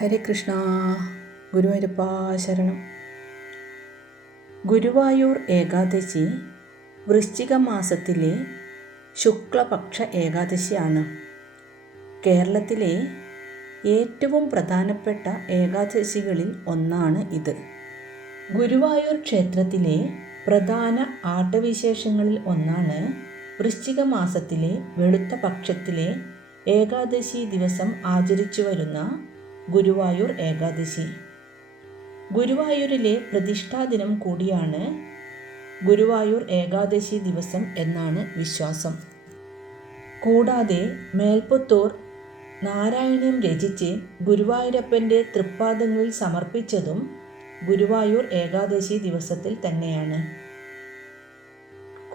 ഹരികൃഷ്ണ കൃഷ്ണ. ശരണം. ഗുരുവായൂർ ഏകാദശി വൃശ്ചിക മാസത്തിലെ ശുക്ലപക്ഷ ഏകാദശിയാണ്. കേരളത്തിലെ ഏറ്റവും പ്രധാനപ്പെട്ട ഏകാദശികളിൽ ഒന്നാണ് ഇത്. ഗുരുവായൂർ ക്ഷേത്രത്തിലെ പ്രധാന ആട്ടവിശേഷങ്ങളിൽ ഒന്നാണ് വൃശ്ചിക മാസത്തിലെ വെളുത്ത പക്ഷത്തിലെ ഏകാദശി ദിവസം ആചരിച്ചു വരുന്ന ഗുരുവായൂർ ഏകാദശി. ഗുരുവായൂരിലെ പ്രതിഷ്ഠാദിനം കൂടിയാണ് ഗുരുവായൂർ ഏകാദശി ദിവസം എന്നാണ് വിശ്വാസം. കൂടാതെ മേൽപ്പത്തൂർ നാരായണീയം രചിച്ച് ഗുരുവായൂരപ്പന്റെ തൃപ്പാദങ്ങളിൽ സമർപ്പിച്ചതും ഗുരുവായൂർ ഏകാദശി ദിവസത്തിൽ തന്നെയാണ്.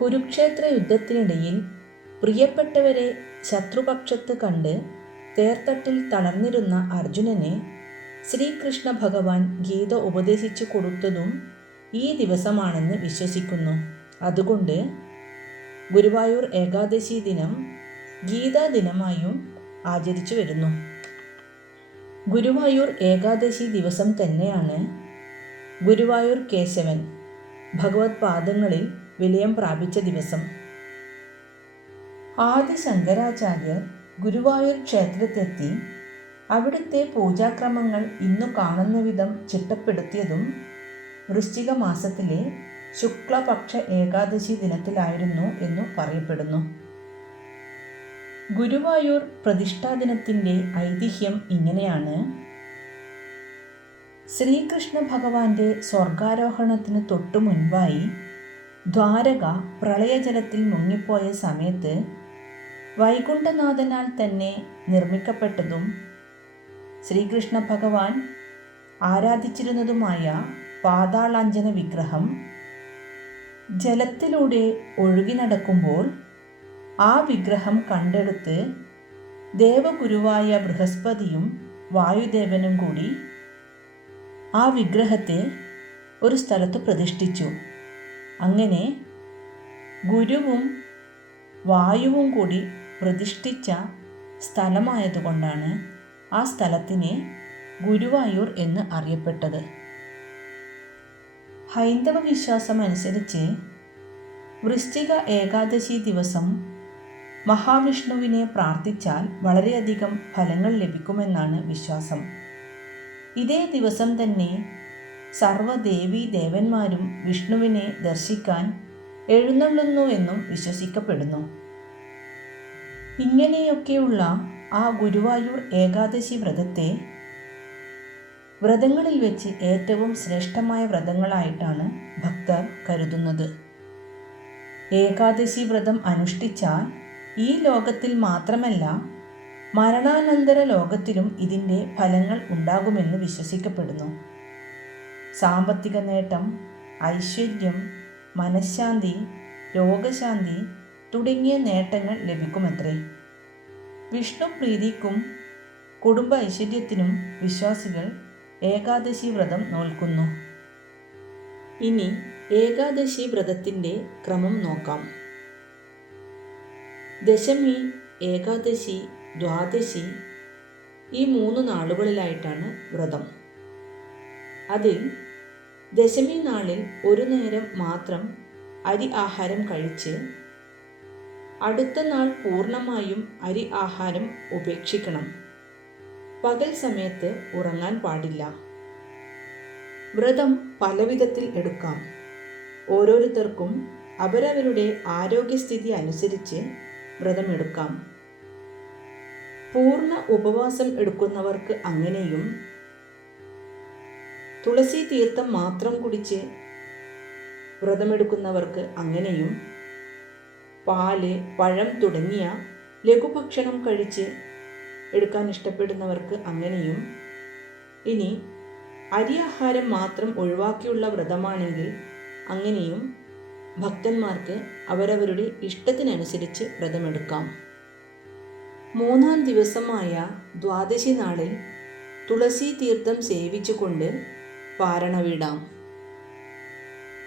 കുരുക്ഷേത്ര യുദ്ധത്തിനിടയിൽ പ്രിയപ്പെട്ടവരെ ശത്രുപക്ഷത്ത് കണ്ട് തേർത്തട്ടിൽ തളർന്നിരുന്ന അർജുനനെ ശ്രീകൃഷ്ണ ഭഗവാൻ ഗീത ഉപദേശിച്ചു കൊടുത്തതും ഈ ദിവസമാണെന്ന് വിശ്വസിക്കുന്നു. അതുകൊണ്ട് ഗുരുവായൂർ ഏകാദശി ദിനം ഗീതാ ദിനമായും ആചരിച്ചു വരുന്നു. ഗുരുവായൂർ ഏകാദശി ദിവസം തന്നെയാണ് ഗുരുവായൂർ കേശവൻ ഭഗവത് പാദങ്ങളിൽ വിലയം പ്രാപിച്ച ദിവസം. ആദി ശങ്കരാചാര്യർ ഗുരുവായൂർ ക്ഷേത്രത്തെത്തി അവിടുത്തെ പൂജാക്രമങ്ങൾ ഇന്നു കാണുന്ന വിധം ചിട്ടപ്പെടുത്തിയതും വൃശ്ചിക മാസത്തിലെ ശുക്ലപക്ഷ ഏകാദശി ദിനത്തിലായിരുന്നു എന്നു പറയപ്പെടുന്നു. ഗുരുവായൂർ പ്രതിഷ്ഠാദിനത്തിന്റെ ഐതിഹ്യം ഇങ്ങനെയാണ്. ശ്രീകൃഷ്ണ ഭഗവാന്റെ സ്വർഗാരോഹണത്തിന് തൊട്ടു മുൻപായി ദ്വാരക പ്രളയജലത്തിൽ മുങ്ങിപ്പോയ സമയത്ത് വൈകുണ്ഠനാഥനാൽ തന്നെ നിർമ്മിക്കപ്പെട്ടതും ശ്രീകൃഷ്ണ ഭഗവാൻ ആരാധിച്ചിരുന്നതുമായ പാതാളാഞ്ജന വിഗ്രഹം ജലത്തിലൂടെ ഒഴുകി നടക്കുമ്പോൾ ആ വിഗ്രഹം കണ്ടെടുത്ത് ദേവഗുരുവായ ബൃഹസ്പതിയും വായുദേവനും കൂടി ആ വിഗ്രഹത്തെ ഒരു സ്ഥലത്ത് പ്രതിഷ്ഠിച്ചു. അങ്ങനെ ഗുരുവും വായുവും കൂടി പ്രതിഷ്ഠിച്ച സ്ഥലമായതുകൊണ്ടാണ് ആ സ്ഥലത്തിനെ ഗുരുവായൂർ എന്ന് അറിയപ്പെട്ടത്. ഹൈന്ദവ വിശ്വാസം അനുസരിച്ച് വൃശ്ചിക ഏകാദശി ദിവസം മഹാവിഷ്ണുവിനെ പ്രാർത്ഥിച്ചാൽ വളരെയധികം ഫലങ്ങൾ ലഭിക്കുമെന്നാണ് വിശ്വാസം. ഇതേ ദിവസം തന്നെ സർവദേവീ ദേവന്മാരും വിഷ്ണുവിനെ ദർശിക്കാൻ എഴുന്നള്ളുന്നു എന്നും വിശ്വസിക്കപ്പെടുന്നു. ഇങ്ങനെയൊക്കെയുള്ള ആ ഗുരുവായൂർ ഏകാദശി വ്രതത്തെ വ്രതങ്ങളിൽ വെച്ച് ഏറ്റവും ശ്രേഷ്ഠമായ വ്രതങ്ങളായിട്ടാണ് ഭക്തർ കരുതുന്നത്. ഏകാദശി വ്രതം അനുഷ്ഠിച്ചാൽ ഈ ലോകത്തിൽ മാത്രമല്ല മരണാനന്തര ലോകത്തിലും ഇതിന്റെ ഫലങ്ങൾ ഉണ്ടാകുമെന്ന് വിശ്വസിക്കപ്പെടുന്നു. സാമ്പത്തിക നേട്ടം ഐശ്വര്യം മനഃശാന്തി രോഗശാന്തി തുടങ്ങിയ നേട്ടങ്ങൾ ലഭിക്കുമത്രേ. വിഷ്ണു പ്രീതിക്കും കുടുംബ ഐശ്വര്യത്തിനും വിശ്വാസികൾ ഏകാദശി വ്രതം നോൽക്കുന്നു. ഇനി ഏകാദശി വ്രതത്തിന്റെ ക്രമം നോക്കാം. ദശമി ഏകാദശി ദ്വാദശി ഈ മൂന്ന് നാളുകളിലായിട്ടാണ് വ്രതം. അതിൽ ദശമി നാളിൽ ഒരു നേരം മാത്രം അരി ആഹാരം കഴിച്ച് അടുത്ത നാൾ പൂർണമായും അരി ആഹാരം ഉപേക്ഷിക്കണം. പകൽ സമയത്ത് ഉറങ്ങാൻ പാടില്ല. വ്രതം പലവിധത്തിൽ എടുക്കാം. ഓരോരുത്തർക്കും അവരവരുടെ ആരോഗ്യസ്ഥിതി അനുസരിച്ച് വ്രതമെടുക്കാം പൂർണ ഉപവാസം എടുക്കുന്നവർക്ക് അങ്ങനെയും തുളസി തീർത്ഥം മാത്രം കുടിച്ച് വ്രതമെടുക്കുന്നവർക്ക് അങ്ങനെയും പാൽ പഴം തുടങ്ങിയ ലഘുഭക്ഷണം കഴിച്ച് എടുക്കാൻ ഇഷ്ടപ്പെടുന്നവർക്ക് അങ്ങനെയും. ഇനി അരിയാഹാരം മാത്രം ഒഴിവാക്കിയുള്ള വ്രതമാണെങ്കിൽ അങ്ങനെയും ഭക്തന്മാർക്ക് അവരവരുടെ ഇഷ്ടത്തിനനുസരിച്ച് വ്രതമെടുക്കാം. മൂന്നാം ദിവസമായ ദ്വാദശി നാളിൽ തുളസി തീർത്ഥം സേവിച്ചുകൊണ്ട് പാരണവിടാം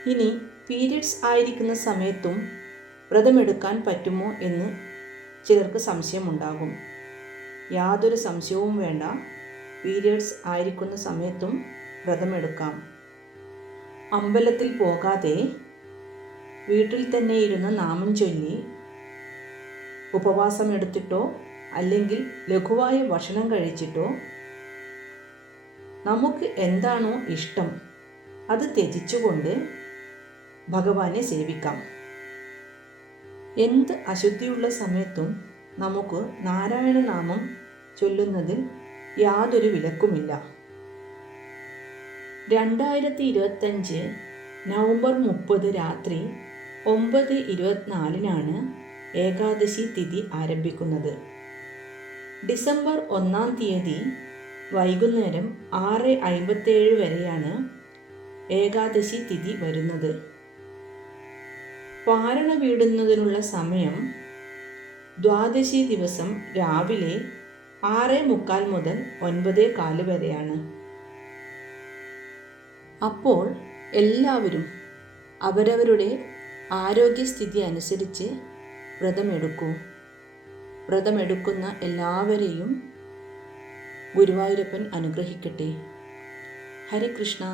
ഇനി പീരിയഡ്സ് ആയിരിക്കുന്ന സമയത്തും വ്രതമെടുക്കാൻ പറ്റുമോ എന്ന് ചിലർക്ക് സംശയമുണ്ടാകും. യാതൊരു സംശയവും വേണ്ട. പീരിയഡ്സ് ആയിരിക്കുന്ന സമയത്തും വ്രതമെടുക്കാം. അമ്പലത്തിൽ പോകാതെ വീട്ടിൽ തന്നെ ഇരുന്ന് നാമം ചൊല്ലി ഉപവാസം ഉപവാസമെടുത്തിട്ടോ അല്ലെങ്കിൽ ലഘുവായ ഭക്ഷണം കഴിച്ചിട്ടോ നമുക്ക് എന്താണോ ഇഷ്ടം അത് ത്യജിച്ചുകൊണ്ട് ഭഗവാനെ സേവിക്കാം. എന്ത് അശുദ്ധിയുള്ള സമയത്തും നമുക്ക് നാരായണ നാമം ചൊല്ലുന്നതിൽ യാതൊരു വിലക്കുമില്ല. രണ്ടായിരത്തി ഇരുപത്തഞ്ച് നവംബർ മുപ്പത് രാത്രി ഒമ്പത് ഇരുപത്തിനാലിനാണ് ഏകാദശി തിഥി ആരംഭിക്കുന്നത്. ഡിസംബർ ഒന്നാം തീയതി വൈകുന്നേരം ആറ് അമ്പത്തേഴ് വരെയാണ് ഏകാദശി തിഥി വരുന്നത്. പാരണ വീടുന്നതിനുള്ള സമയം ദ്വാദശി ദിവസം രാവിലെ ആറ് മുക്കാൽ മുതൽ ഒൻപതേ കാൽ വരെയാണ്. അപ്പോൾ എല്ലാവരും അവരവരുടെ ആരോഗ്യസ്ഥിതി അനുസരിച്ച് വ്രതമെടുക്കൂ. വ്രതമെടുക്കുന്ന എല്ലാവരെയും ഗുരുവായൂരപ്പൻ അനുഗ്രഹിക്കട്ടെ. ഹരേ കൃഷ്ണ.